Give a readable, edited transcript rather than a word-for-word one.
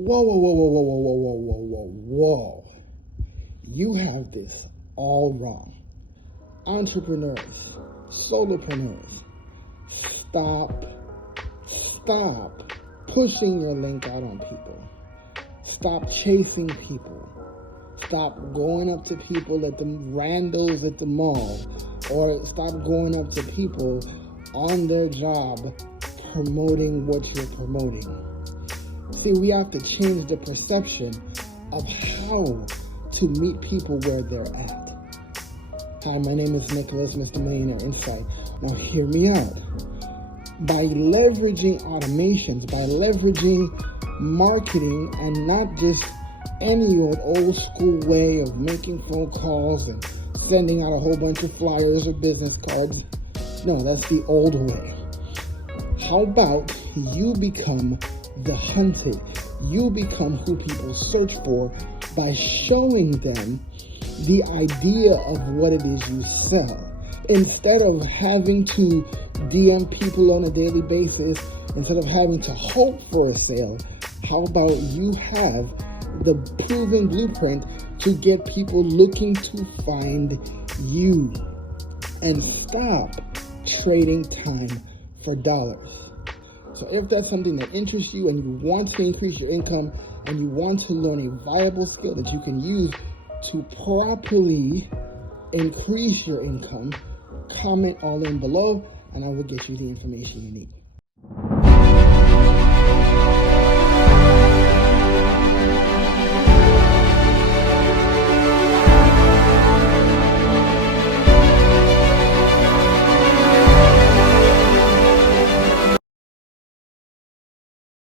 Whoa, whoa, whoa, whoa, whoa, whoa, whoa, whoa, whoa, whoa, whoa. You have this all wrong. Entrepreneurs, solopreneurs, stop, stop pushing your link out on people. Stop chasing people. Stop going up to people at the randos at the mall, or stop going up to people on their job promoting what you're promoting. See, we have to change the perception of how to meet people where they're at. Hi, my name is Nicholas, Mr. Millionaire Insight. Now hear me out. By leveraging automations, by leveraging marketing, and not just any old school way of making phone calls and sending out a whole bunch of flyers or business cards. No, that's the old way. How about you become the hunted? You become who people search for by showing them the idea of what it is you sell. Instead of having to DM people on a daily basis, instead of having to hope for a sale, how about you have the proven blueprint to get people looking to find you, and stop trading time for dollars. So if that's something that interests you and you want to increase your income and you want to learn a viable skill that you can use to properly increase your income, comment all in below and I will get you the information you need.